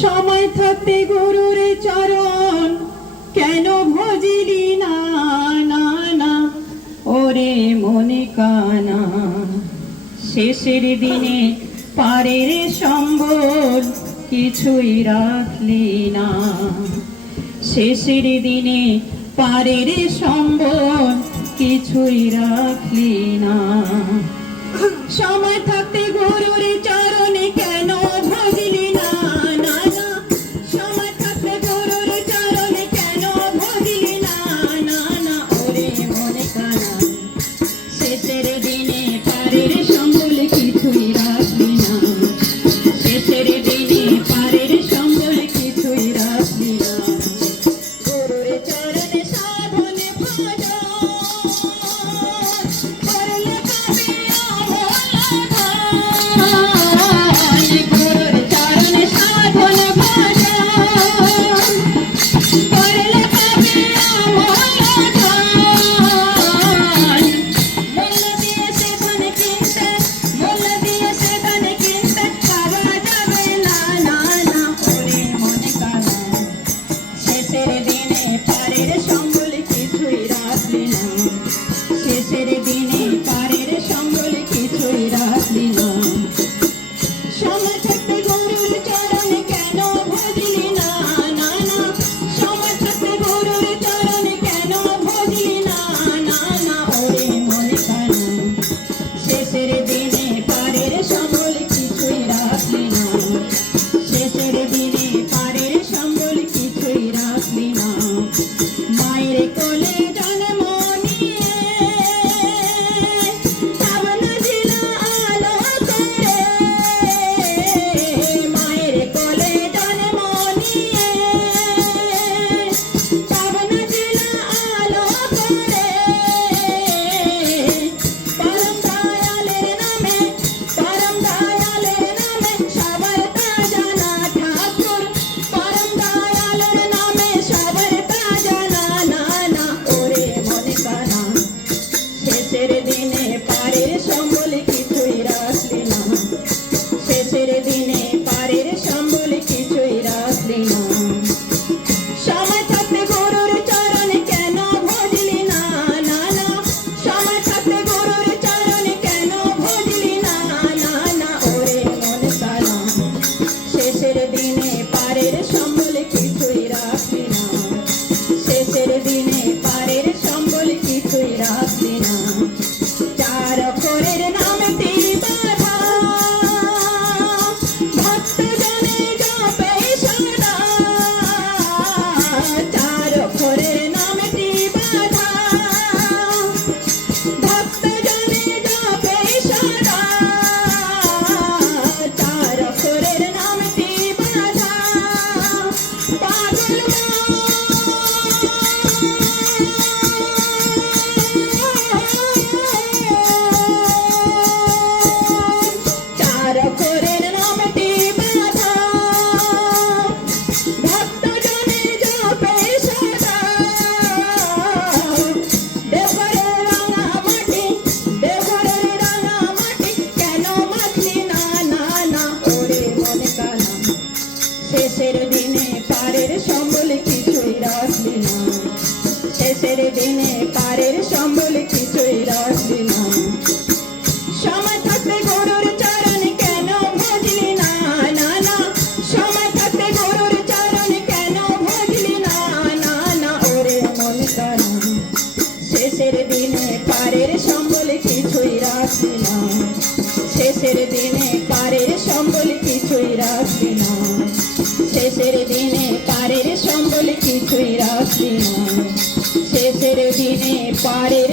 সময় থাকতে গুরুর চরণ কেন ভজিলি না না না ওরে মনে কানা। শেষের দিনে পারের সম্বল কিছুই রাখলি না। শেষের দিনে পারের সম্বল কিছুই রাখলি না। সময় থাকতে গুরুর চরণে কেন ভজিলি না না না। সময় থাকতে গুরুর চরণে কেন ভজিলি না না না ওরে মনে কানা। শেষের দিনে পারের সম্বল কিছুই রাখলি না। শেষের দিনে পারের সম্বল কিছুই রাখলি না। গুরুর চরণে সাধনে ভজন করলে পাবে গুরুর চরণে সাধন ভজন করলে পাবে মূল্য দিয়ে সেখানে কিনতে মূল্য দিয়ে সেখানে কিনতে পাওয়া যাবে না না না ওরে মনে কানা। শেষের দিনে পারের সম্বল কিছুই রাখলি না। শেষের দিনে পারের সম্বল কিছুই রাখলি না। সময় থাকতে গুরুর চরণে কেন ভজিলি না না না। সময় থাকতে গুরুর চরণে কেন ভজিলি না না না ওরে মনে কানা। শেষের দিনে পারের সম্বল কিছুই রাখলি না। শেষের দিনে পারের সম্বল কিছুই রাখলি না। মায়ের কোলে জন্ম নিয়ে ভাবনা ছিল আলো করে। মায়ের কোলে জন্ম নিয়ে ভাবনা ছিল আলো করে। পরম দয়ালের নামে সবার তা জানা ঠাকুর। পরম দয়ালের নামে সবার তা জানা না না ওরে মনে কানা। শেষের দিনে পারের সম্বল কিছুই রাখলি না। শেষের দিনে পারের সম্বল কিছুই রাখলি না। সময় থাকতে গুরুর চরণে কেন ভজিলি না না না। সময় থাকতে গুরুর চরণে কেন ভজিলি না না না ওরে মনে কানা। শেষের দিনে পারের সম্বল কিছুই রাখলি না। শেষের দিনে পারের সম্বল কিছুই রাখলি না। চার অক্ষরের নামটি বাধা ভক্তজনে জপে সদা। চার অক্ষরের নামটি বাধা ভক্তজনে জপে সদা। চার অক্ষরের নামটি বাধা পাগল চার অক্ষরের নামটি বাধা ভক্তজনে জপে সদা। দেওঘরের রাঙা মাটি কেন মাখলি না না না ওরে মনে কানা। শেষের দিনে পারের সম্বল কিছুই রাখলি না। শেষের দিনে পারের সম্বল কিছুই রাখলি না। সময় থাকতে গুরুর চরণে কেন ভজিলি না না না। সময় থাকতে গুরুর চরণে কেন ভজিলি না না না ওরে মনে কানা। শেষের দিনে পারের সম্বল কিছুই রাখলি না। শেষের দিনে পারের সম্বল কিছুই রাখলি না। শেষের দিনে পারের সম্বল কিছুই রাখলি না। শেষের দিনে পারের